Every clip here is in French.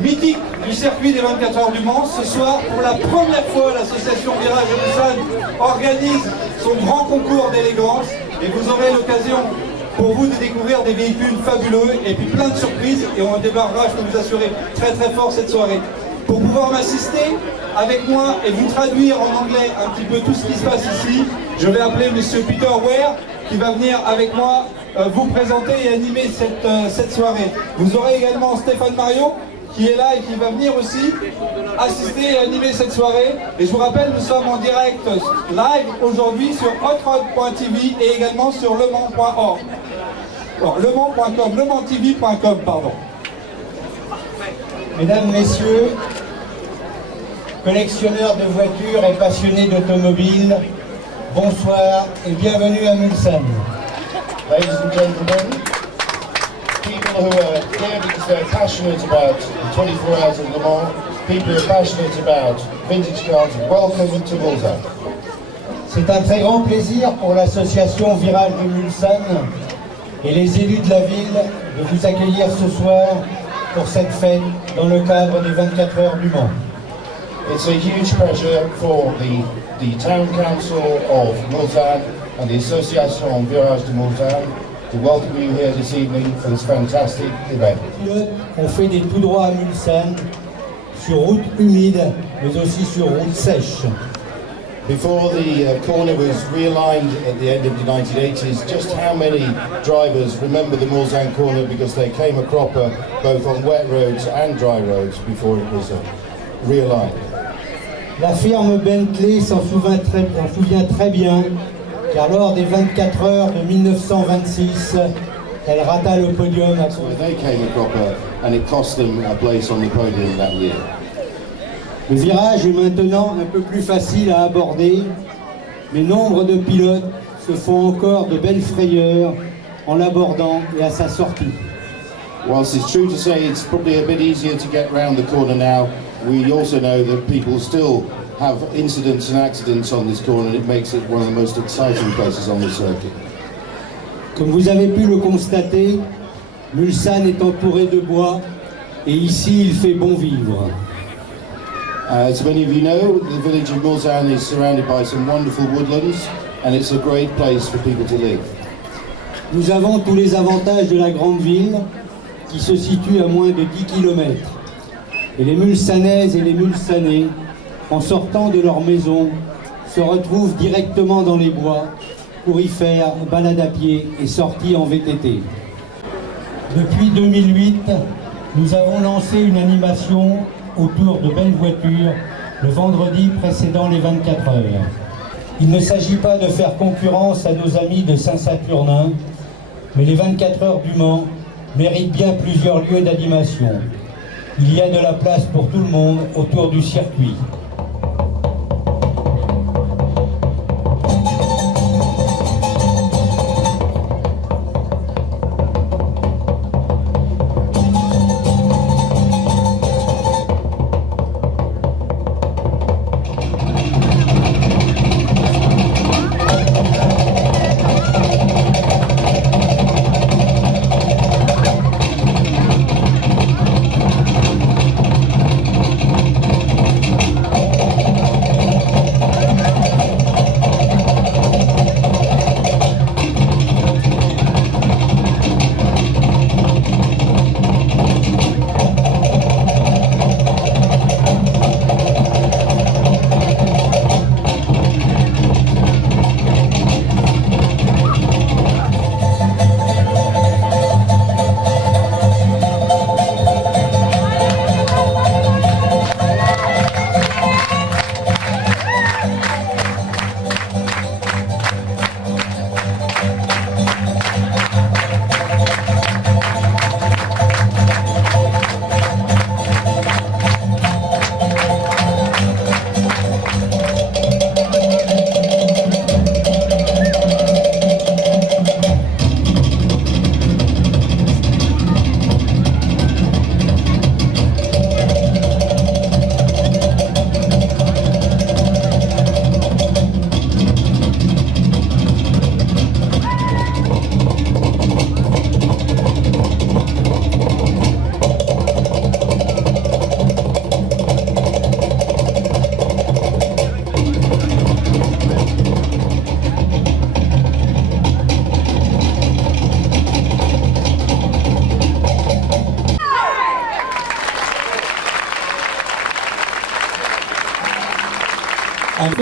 Mythique du circuit des 24 heures du Mans, ce soir, pour la première fois, l'association Virage de Mulsanne organise son grand concours d'élégance et vous aurez l'occasion pour vous de découvrir des véhicules fabuleux et puis plein de surprises et on débarquera, je peux vous assurer, très très fort cette soirée. Pour pouvoir m'assister avec moi et vous traduire en anglais un petit peu tout ce qui se passe ici, je vais appeler Monsieur Peter Ware qui va venir avec moi vous présenter et animer cette soirée. Vous aurez également Stéphane Mario qui est là et qui va venir aussi assister et animer cette soirée. Et je vous rappelle, nous sommes en direct live aujourd'hui sur hotrod.tv et également sur lemans.org. lemans.com, lemantv.com, pardon. Mesdames, Messieurs, collectionneurs de voitures et passionnés d'automobiles, bonsoir et bienvenue à Mulsanne. Ladies and gentlemen, people who are here because they're passionate about the 24 hours of Le Mans, people who are passionate about vintage cars, welcome to Mulsanne. C'est un très grand plaisir pour l'association Virage de Mulsanne et les élus de la ville de vous accueillir ce soir pour cette fête dans le cadre des 24 heures du Mans. It's a huge pleasure for the Town Council of Mulsanne and the Association Virage de Mulsanne to welcome you here this evening for this fantastic event. On fait des tout droits à Mulsanne, sur route humide, mais aussi sur route sèche. Before the corner was realigned at the end of the 1980s, just how many drivers remember the Mulsanne corner because they came a cropper both on wet roads and dry roads before it was realigned? La firme Bentley s'en souvient très bien, car lors des 24 heures de 1926, elle rata le podium à So they came a cropper and it cost them a place on the podium that year. Le virage est maintenant un peu plus facile à aborder, mais nombre de pilotes se font encore de belles frayeurs en l'abordant et à sa sortie. Whilst it's true to say it's probably a bit easier to get round the corner now, we also know that people still have incidents and accidents on this corner, and it makes it one of the most exciting places on the circuit. Comme vous avez pu le constater, Mulsanne est entouré de bois et ici il fait bon vivre. As many of you know, the village of Mulsanne is surrounded by some wonderful woodlands, and it's a great place for people to live. Nous avons tous les avantages de la grande ville qui se situe à moins de 10 km. Et les Mulsannaises et les Mulsannais, en sortant de leur maison, se retrouvent directement dans les bois pour y faire balade à pied et sortie en VTT. Depuis 2008, nous avons lancé une animation autour de belles voitures le vendredi précédant les 24 heures. Il ne s'agit pas de faire concurrence à nos amis de Saint-Saturnin, mais les 24 heures du Mans méritent bien plusieurs lieux d'animation. Il y a de la place pour tout le monde autour du circuit.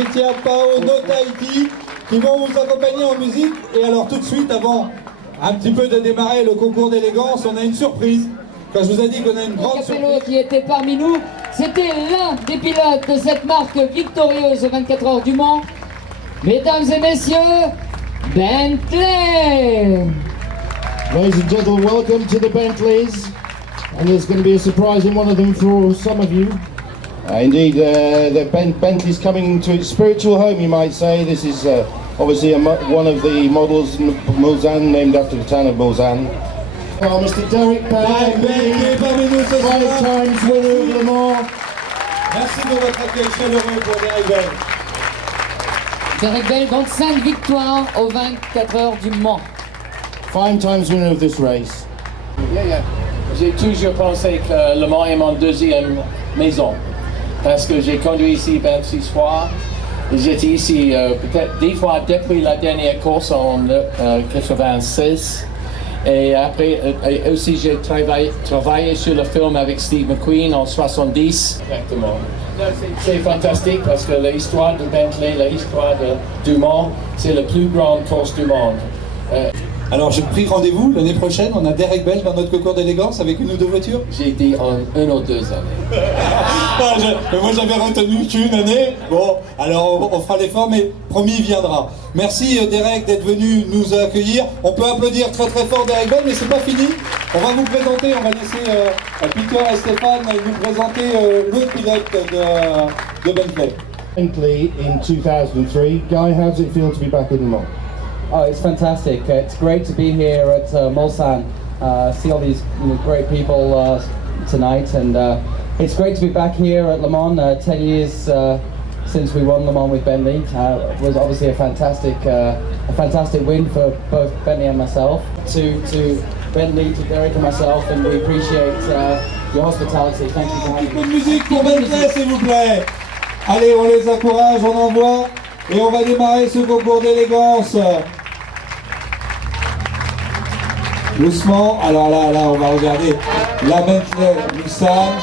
Fitia, Pao, No Tahiti, qui vont vous accompagner en musique. Et alors tout de suite, avant un petit peu de démarrer le concours d'élégance, on a une surprise. Quand je vous ai dit qu'on a une grande Capello surprise. qui était parmi nous, c'était l'un des pilotes de cette marque victorieuse aux 24 heures du Mans. Mesdames et messieurs, Bentley. Ladies and gentlemen, welcome to the Bentleys. And there's going to be a surprise in one of them for some of you. Indeed, the Bentley's coming to its spiritual home, you might say. This is obviously one of the models, Mulsanne, named after the town of Mulsanne. Well, Mr. Derek Bentley parmi nous ce soir. 5 times winner of Le Mans. Merci de votre accueil chaleureux pour Derek Bell. Derek Bell, donc 5 victoires aux 24 heures du Mans. 5 times winner of this race. J'ai toujours pensé que Le Mans est mon deuxième maison. Parce que j'ai conduit ici 26 fois. J'étais ici peut-être 10 fois depuis la dernière course en 96. Et après, aussi j'ai travaillé sur le film avec Steve McQueen en 70. Exactement. C'est fantastique parce que l'histoire de Bentley, l'histoire du Mans, c'est la plus grande course du monde. Alors j'ai pris rendez-vous l'année prochaine, on a Derek Bell dans notre concours d'élégance avec une ou deux voitures. J'ai dit en 1 ou 2 années. Moi j'avais retenu qu'une année. Bon, alors on fera l'effort, mais promis il viendra. Merci Derek d'être venu nous accueillir. On peut applaudir très très fort Derek Bell, mais c'est pas fini. On va vous présenter, on va laisser Peter et Stéphane nous présenter l'autre pilote de Bentley. Bentley in 2003. Guy, how does it feel to be back in Le Mans? Oh, it's fantastic. It's great to be here at Mulsanne, see all these great people tonight, and it's great to be back here at Le Mans. 10 years since we won Le Mans with Bentley. It was obviously a fantastic win for both Bentley and myself. To Bentley, to Derek and myself, and we appreciate your hospitality. Thank you for Un having petit peu me. de musique pour Bentley s'il vous plaît. Allez, on les encourage, on envoie, et on va démarrer ce concours d'élégance. Doucement, alors là, on va regarder la Bentley Mulsanne.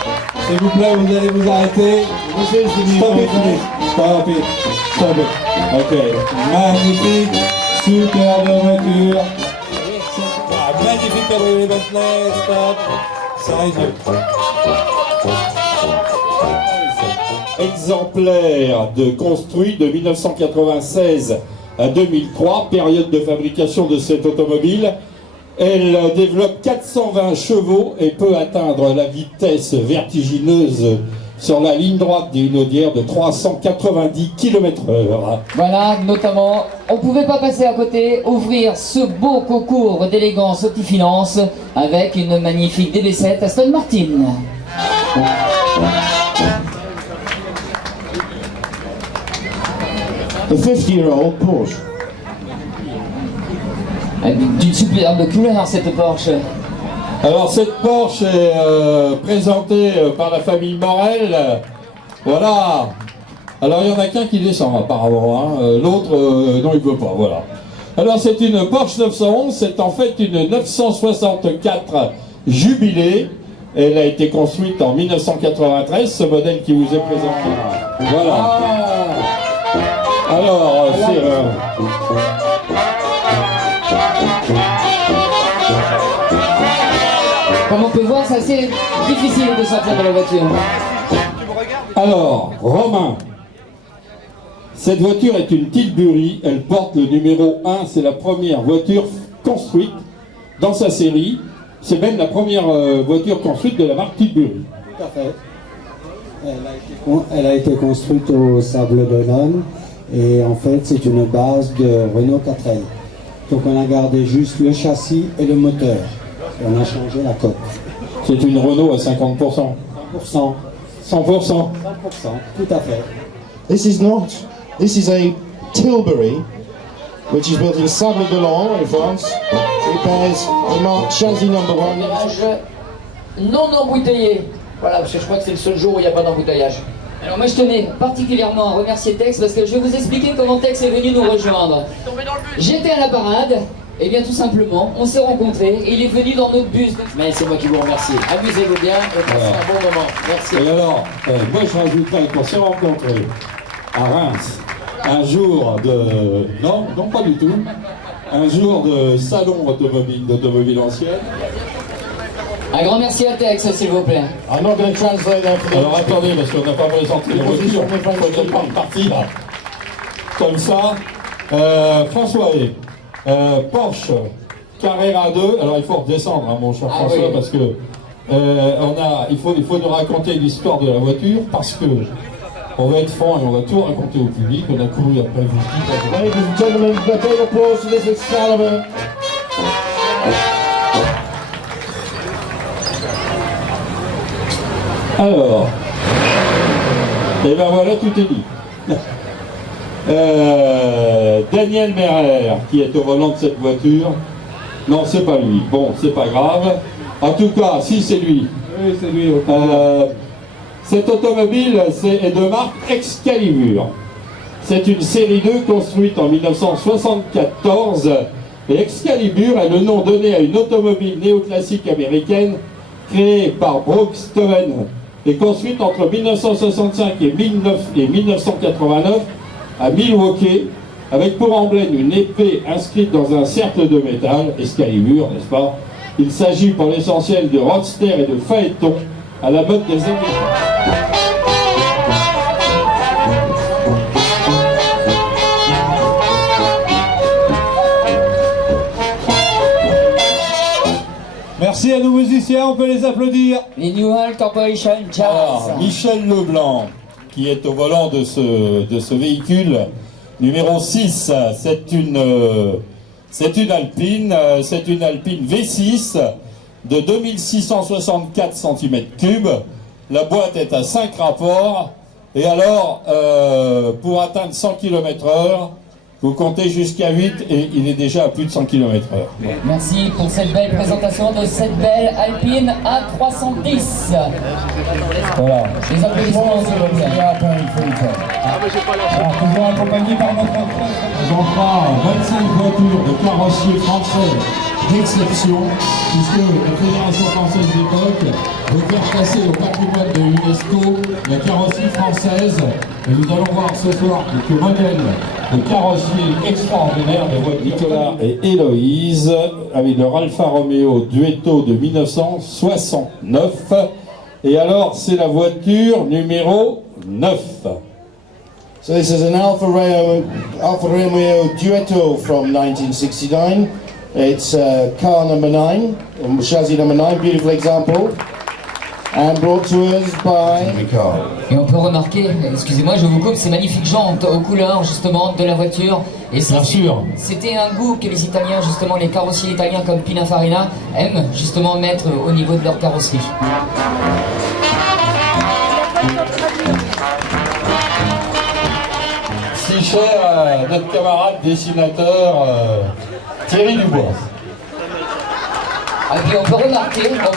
S'il vous plaît, vous allez vous arrêter. Stop it, please. Stop it. Stop it. Ok. Magnifique. Superbe voiture. Ah, magnifique cabriolet Bentley. Stop. Sérieux. Exemplaire construit de 1996 à 2003, période de fabrication de cette automobile. Elle développe 420 chevaux et peut atteindre la vitesse vertigineuse sur la ligne droite d'une audière de 390 km/h. Voilà, notamment, on pouvait pas passer à côté, ouvrir ce beau concours d'élégance Optifinance avec une magnifique DB7 Aston Martin. The 50-year-old Porsche. D'une superbe couleur cette Porsche. Alors cette Porsche est présentée par la famille Morel. Voilà. Alors il y en a qu'un qui descend apparemment, hein. L'autre non il veut pas, voilà. Alors c'est une Porsche 911, c'est en fait une 964 Jubilé. Elle a été construite en 1993, ce modèle qui vous est présenté. Voilà. Alors c'est... Comme on peut voir, c'est assez difficile de sortir de la voiture. Alors, Romain, cette voiture est une Tilbury, elle porte le numéro 1, c'est la première voiture construite dans sa série, c'est même la première voiture construite de la marque Tilbury. Tout à fait. Elle a été construite au Sable-d'Olonne et en fait c'est une base de Renault 4L. Donc on a gardé juste le châssis et le moteur. Et on a changé la coque. C'est une Renault à 50%. 100%. 100%. 100%, tout à fait. This is a Tilbury, which is built in Sable-d'Olonne in France. It bears the mark chassis number 1. Embouteillage non embouteillé. Voilà, parce que je crois que c'est le seul jour où il n'y a pas d'embouteillage. Alors moi je tenais particulièrement à remercier Tex parce que je vais vous expliquer comment Tex est venu nous rejoindre. J'étais à la parade, et bien tout simplement, on s'est rencontrés et il est venu dans notre bus. Mais c'est moi qui vous remercie. Amusez-vous bien et passez un bon moment. Merci. Et alors, moi je rajouterais qu'on s'est rencontrés à Reims, un jour de... Non, non pas du tout. Un jour de salon automobile, d'automobile ancienne. Un grand merci à Tex, s'il vous plaît. I'm not going to translate that for the... Alors attendez, parce qu'on n'a pas présenté les voitures, il faudrait pas repartir comme ça. François Porsche Carrera 2, alors il faut redescendre, hein, mon cher François, oui. parce que il faut nous raconter l'histoire de la voiture, parce que on va être franc et on va tout raconter au public. On a couru après vous. Ladies and gentlemen, a big applause for this Excalibur. Alors, et ben voilà, tout est dit. Daniel Merer, qui est au volant de cette voiture. Non, c'est pas lui. Bon, c'est pas grave. En tout cas, si c'est lui. Oui, c'est lui. Cette automobile est de marque Excalibur. C'est une série 2 construite en 1974. Et Excalibur est le nom donné à une automobile néoclassique américaine créée par Brooks Stoven et construite entre 1965 et 1989 à Milwaukee, avec pour emblème une épée inscrite dans un cercle de métal, Excalibur, n'est-ce pas? Il s'agit pour l'essentiel de roadster et de phaéton à la mode des années. Merci à nos musiciens, on peut les applaudir. Les Newhall Corporation Jazz. Alors, Michel Leblanc, qui est au volant de ce véhicule, numéro 6, c'est une Alpine V6 de 2664 cm3. La boîte est à 5 rapports. Et alors, pour atteindre 100 km/h, vous comptez jusqu'à 8 et il est déjà à plus de 100 km/h. Merci pour cette belle présentation de cette belle Alpine A310. Voilà. Les applaudissements, s'il vous plaît. Toujours accompagné par notre j'en crois 25 voitures de carrossiers français d'exception, puisque la Fédération française d'époque veut faire passer au patrimoine de l'UNESCO la carrosserie française. Et nous allons voir ce soir quelques modèles de carrossiers extraordinaires de voitures. Nicolas et Héloïse avec leur Alfa Romeo Duetto de 1969. Et alors, c'est la voiture numéro 9. So this is an Alfa Romeo Duetto from 1969. It's car number 9, chassis number 9, beautiful example. And brought to us by... Et on peut remarquer, excusez-moi je vous coupe, ces magnifiques jantes aux couleurs justement de la voiture. Et Bien sûr. C'était un goût que les Italiens, justement les carrossiers italiens comme Pininfarina aiment justement mettre au niveau de leur carrosserie. Si cher à notre camarade dessinateur Thierry Dubois. Et puis on peut remarquer parce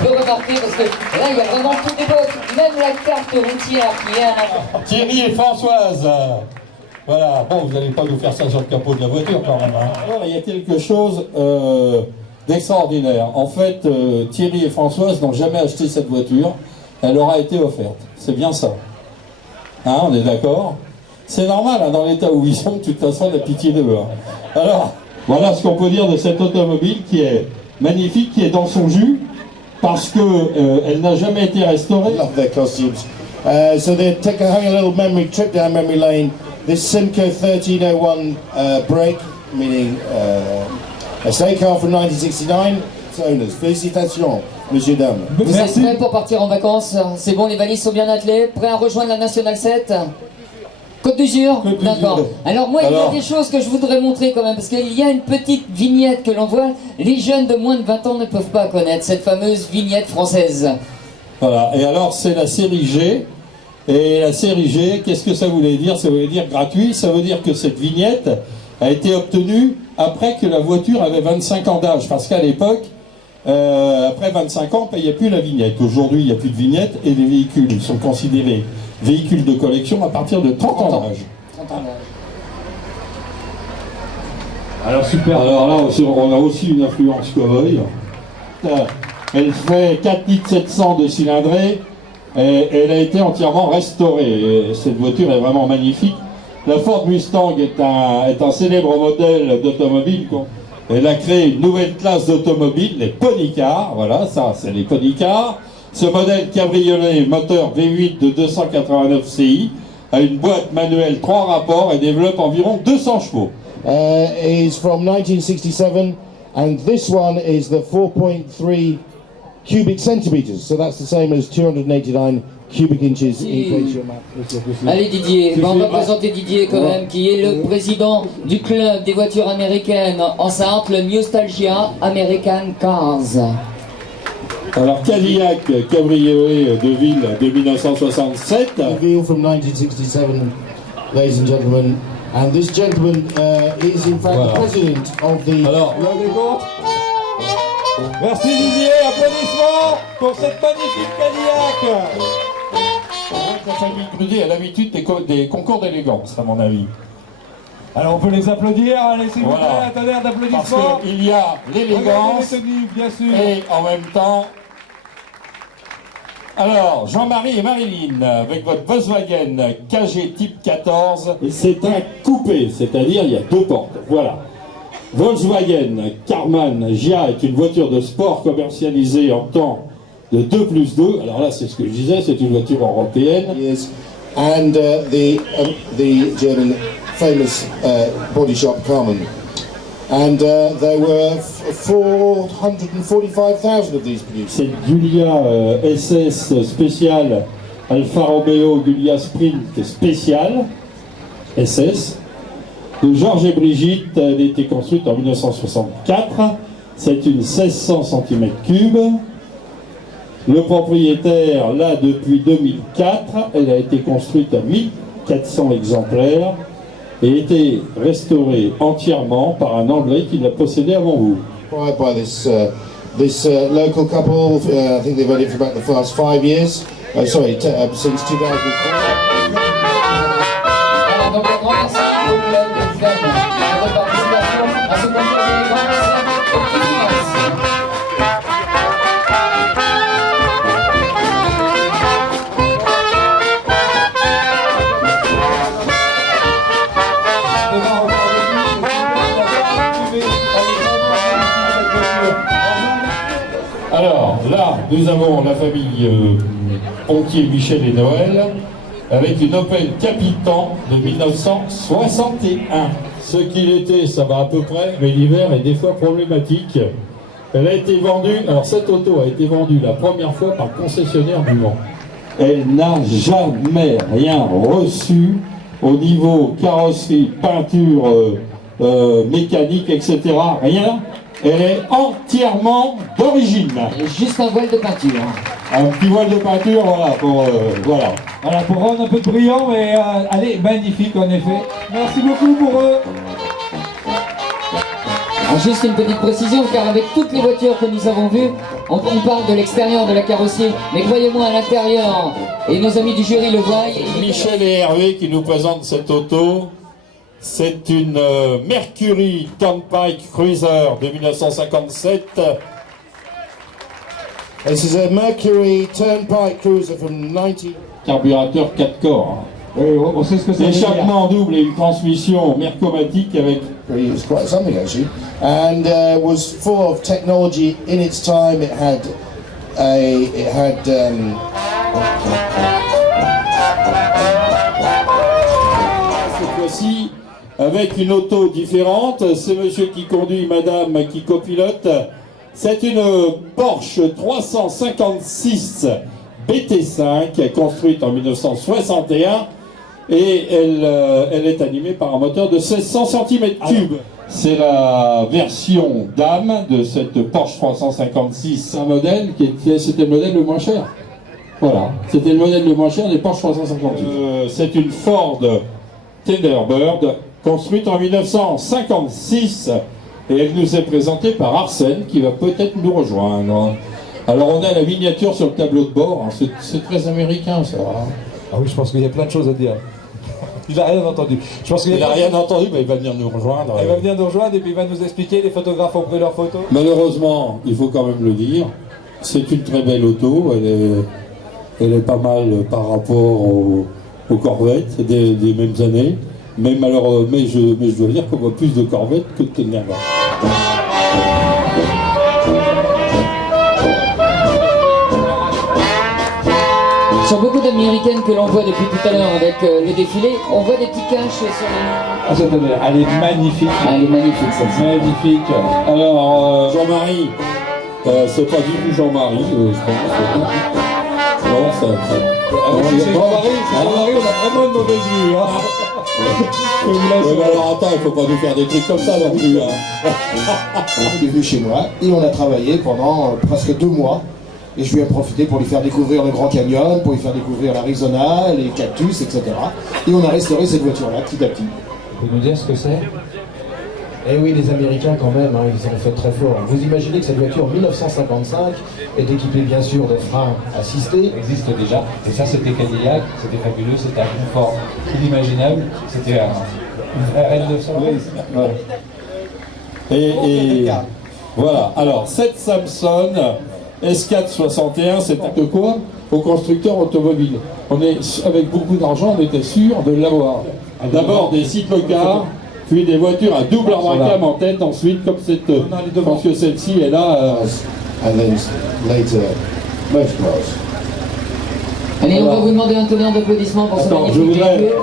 que là il y a vraiment toute époque, même la carte routière qui est un... Thierry et Françoise. Voilà, bon, vous n'allez pas nous faire ça sur le capot de la voiture quand même. Hein. Alors, il y a quelque chose d'extraordinaire. En fait, Thierry et Françoise n'ont jamais acheté cette voiture. Elle leur a été offerte. C'est bien ça. Hein, on est d'accord? C'est normal, hein, dans l'état où ils sont, de toute façon, la pitié d'eux. Hein. Alors, voilà ce qu'on peut dire de cette automobile qui est magnifique, qui est dans son jus, parce que elle n'a jamais été restaurée. Love their costumes. So they're having a little memory trip down memory lane. This Simco 1301 brake, meaning a estate car from 1969. Its owners. Félicitations, messieurs, dames. Vous êtes prêts pour partir en vacances? C'est bon, les valises sont bien attelées? Prêts à rejoindre la Nationale 7? Côte d'Usure? D'accord. Alors moi, il y a des choses que je voudrais montrer quand même, parce qu'il y a une petite vignette que l'on voit. Les jeunes de moins de 20 ans ne peuvent pas connaître cette fameuse vignette française. Voilà, et alors c'est la série G. Et la série G, qu'est-ce que ça voulait dire? Ça voulait dire gratuit, ça veut dire que cette vignette a été obtenue après que la voiture avait 25 ans d'âge. Parce qu'à l'époque, après 25 ans, on ne payait plus la vignette. Aujourd'hui, il n'y a plus de vignette et les véhicules sont considérés véhicules de collection à partir de 30 ans d'âge. Alors super. Alors là, on a aussi une influence cowboy. Elle fait 4 litres 700 de cylindrée et elle a été entièrement restaurée. Et cette voiture est vraiment magnifique. La Ford Mustang est un célèbre modèle d'automobile. Elle a créé une nouvelle classe d'automobiles, les pony cars. Voilà, ça, c'est les pony cars. Ce modèle cabriolet moteur V8 de 289 CI a une boîte manuelle 3 rapports et développe environ 200 chevaux. Is from 1967, and this one is the 4.3 cubic centimeters. So that's the same as 289 cubic inches in case your math. Allez Didier, on va présenter Didier quand même, qui est le président du club des voitures américaines en Sarthe, le Nostalgia American Cars. Alors Cadillac cabriolet de ville de 1967. Reveal from 1967, ladies and gentlemen. And this gentleman is in fact the president of the... Alors, Merci Didier, applaudissements pour cette magnifique Cadillac. la famille Grudet a l'habitude des concours d'élégance, à mon avis. Alors on peut les applaudir, allez s'il vous plaît, Voilà. un tonnerre Parce d'applaudissements. qu'il y a Regardez l'élégance les tenues, bien sûr. et en même temps... Alors, Jean-Marie et Marilyn, avec votre Volkswagen KG Type 14. C'est un coupé, c'est-à-dire il y a 2 portes. Voilà. Volkswagen Karmann GIA est une voiture de sport commercialisée en temps de 2+2. Alors là, c'est ce que je disais, c'est une voiture européenne. years, and the German famous body shop Karmann. And there were 445,000 of these produced. C'est Giulia SS spéciale Alfa Romeo Giulia Sprint spéciale SS de Georges et Brigitte. Elle a été construite en 1964. C'est une 1600 cm3. Le propriétaire l'a depuis 2004. Elle a été construite à 1400 exemplaires et a été restaurée entièrement par un Anglais qui l'a possédée avant vous. Acquired by this local couple. I think they've owned it for about the last 5 years. Since 2004. Voilà, donc un grand merci au club de Flaine pour votre participation à ce concours d'élégance au Petit Dimanche. Alors là, nous avons la famille Pontier, Michel et Noël avec une Opel Capitan de 1961. Ce qu'il était, ça va à peu près, mais l'hiver est des fois problématique. Elle a été vendue, alors cette auto a été vendue la première fois par le concessionnaire du Mans. Elle n'a jamais rien reçu au niveau carrosserie, peinture, mécanique, etc. Rien. Elle est entièrement d'origine. Juste un voile de peinture. Un petit voile de peinture, voilà, voilà. Voilà, pour rendre un peu de brillant, mais elle est magnifique en effet. Merci beaucoup pour eux. Alors juste une petite précision, car avec toutes les voitures que nous avons vues, on parle de l'extérieur de la carrosserie, mais croyez-moi à l'intérieur, et nos amis du jury le voient. Michel et Hervé qui nous présentent cette auto. C'est une Mercury Turnpike Cruiser de 1957. This is a Mercury Turnpike Cruiser from 90. Carburateur 4 corps. Oui, on sait ce que ça veut dire. Échappement double et une transmission mercomatique avec... It was quite something actually, and was full of technology in its time. It had Cette fois-ci, avec une auto différente, c'est monsieur qui conduit, madame qui copilote. C'est une Porsche 356 BT5 construite en 1961 et elle est animée par un moteur de 1600 cm3. C'est la version dame de cette Porsche 356, un modèle c'était le modèle le moins cher. Voilà, c'était le modèle le moins cher des Porsche 358. C'est une Ford Thunderbird construite en 1956 et elle nous est présentée par Arsène qui va peut-être nous rejoindre. Alors on a la miniature sur le tableau de bord, hein. C'est très américain ça. Ah oui, je pense qu'il y a plein de choses à dire. Il n'a rien entendu. Je pense qu'il Il n'a rien entendu, mais il va venir nous rejoindre. Il va venir nous rejoindre et puis il va nous expliquer. Les photographes ont pris leurs photos. Malheureusement, il faut quand même le dire, c'est une très belle auto, elle est pas mal par rapport aux Corvettes des mêmes années. Mais malheureusement, mais je dois dire qu'on voit plus de Corvettes que de Tendergast. Sur beaucoup d'américaines que l'on voit depuis tout à l'heure avec le défilé, on voit des petits caches sur les... Ah, elle est magnifique. Ah, elle est magnifique celle-ci. Magnifique. Alors, Jean-Marie, c'est pas du tout Jean-Marie, je pense. Non, ça. C'est Jean-Marie, on a vraiment une mauvaise vue. Mais alors attends, il faut pas nous faire des trucs comme ça non plus. Il est venu chez moi et on a travaillé pendant presque 2 mois. Et je lui ai profité pour lui faire découvrir le Grand Canyon, pour lui faire découvrir l'Arizona, les cactus, etc. Et on a restauré cette voiture-là petit à petit. Vous pouvez nous dire ce que c'est? Eh oui, les Américains quand même, hein, ils ont fait très fort. Vous imaginez que cette voiture 1955 est équipée bien sûr de freins assistés. Existe déjà. Et ça, c'était Cadillac, c'était fabuleux, c'était un confort inimaginable. C'était un L900. Et voilà. Alors, cette Samson S461, c'est un peu quoi au constructeur automobile. On est, avec beaucoup d'argent, on était sûr de l'avoir. D'abord des cyclocars, puis des voitures à double embarcam en tête, ensuite comme cette... Je pense que celle-ci est là... And then later, most cars. Allez, on va vous demander un tonnerre d'applaudissements pour ce Attends, magnifique je voudrais- véhicule.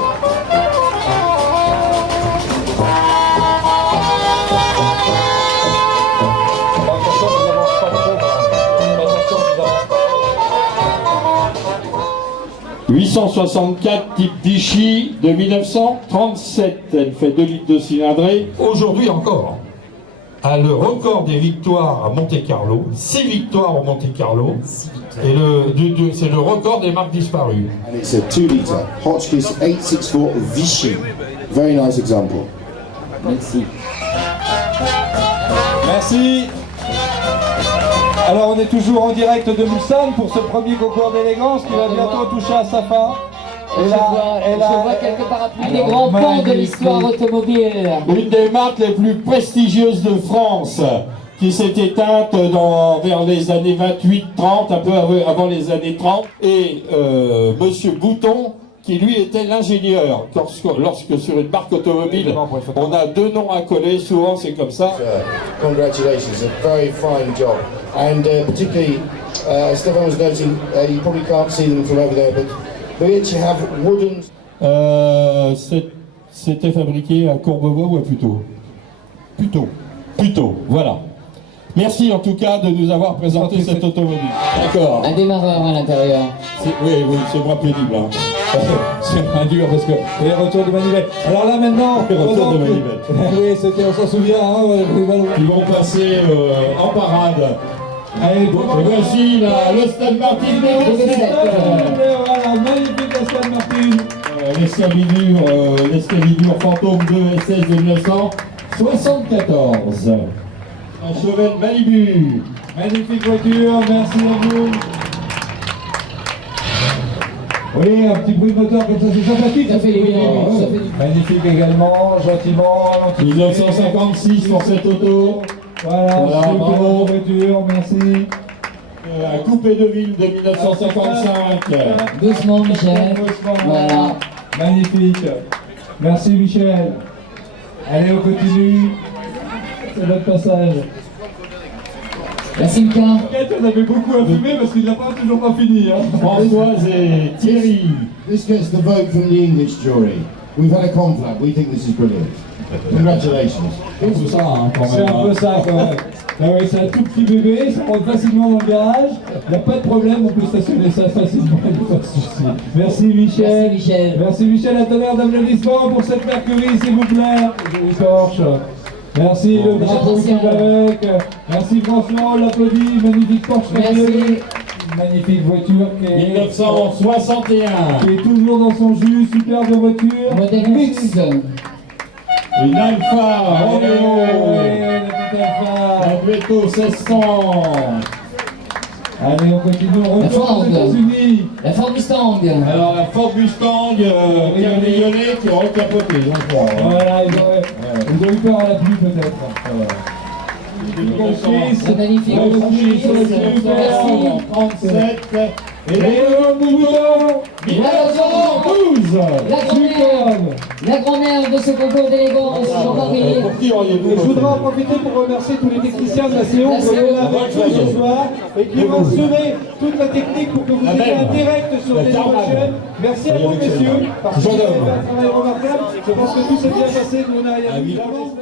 « 864 type Vichy de 1937. Elle fait 2 litres de cylindrée. Aujourd'hui encore, a le record des victoires à Monte-Carlo. 6 victoires au Monte-Carlo. Et c'est le record des marques disparues. And it's a 2 litre Hotchkiss 864 Vichy. Very nice example. Merci. Merci. Alors on est toujours en direct de Mulsanne pour ce premier concours d'élégance qui va bientôt toucher à sa fin. Je vois quelque parapluies des grands ponts de l'histoire automobile. Une des marques les plus prestigieuses de France, qui s'est éteinte vers les années 28-30, un peu avant les années 30. Et Monsieur Bouton, qui lui était l'ingénieur. Lorsque sur une marque automobile, on a 2 noms à coller, souvent c'est comme ça. Congratulations, a very fine job. And particularly, Stefan was noting, you probably can't see them from over there, but we actually have wooden... C'était fabriqué à Courbevoie ou à Puteaux? Puteaux, voilà. Merci en tout cas de nous avoir présenté cette automobile. D'accord. Un démarreur à l'intérieur. Oui, c'est moins pénible. Hein. C'est un dur parce que les retours de manivelle. Alors là maintenant, Les retours de manivelle. Oui, c'était, on s'en souvient. Hein, Ils vont passer en parade. Allez, Et voici le Stade Martin voilà, magnifique Aston Martin. L'Excalibur Fantôme 2 SS de 1974. Un chevet de Malibu. Magnifique voiture, merci à vous. Oui, un petit bruit de moteur comme ça, c'est sympathique. Ça fait du bien, ça fait du bien. Magnifique également, gentiment. 1956 pour cette auto. Voilà, Voilà, super bravo. voiture, merci. Un coupé de ville de 1955. Doucement, Michel. Voilà. Magnifique. Merci Michel. Allez, on continue. C'est notre passage. Merci Mika. On avait beaucoup à fumer parce qu'il n'a toujours pas fini. Hein. Françoise et Thierry. This gets the vote from the English jury. We've had a confab, we think this is brilliant. Congratulations. C'est tout ça, hein, quand C'est même. un peu ça quand même. Ah oui, c'est un tout petit bébé, ça rentre facilement dans le garage. Il n'y a pas de problème, on peut stationner ça facilement, il n'y a pas de souci. Merci Michel. Merci Michel. Merci Michel, un tonnerre d'applaudissements pour cette Mercury, s'il vous plaît. Jolie Porsche. Merci le drapeau qui va avec. Merci François, on l'applaudit. Magnifique Porsche. Merci. Magnifique voiture qui est 1961. toujours dans son jus, superbe voiture. Modèle luxe. Une Alfa Romeo. la petite Alfa. Un Duetto 1600. Allez, on continue, on La retourne Ford. aux États-Unis. La Ford Mustang. Alors la Ford Mustang cabriolet qui aurait capoté, je crois. Voilà, ils ont eu peur à la pluie peut-être. C'est magnifique. Merci. 37. Et le bouton, La grand-mère de ce concours d'élégance, Jean-Marie. Je voudrais en profiter pour remercier tous les techniciens de la CO qui sont là avec nous ce soir et qui vont assurer toute la technique pour que vous ayez un direct sur Dailymotion. Merci à vous messieurs, parce que vous avez fait un travail remarquable. Je pense que tout s'est bien passé. Nous, on a évidemment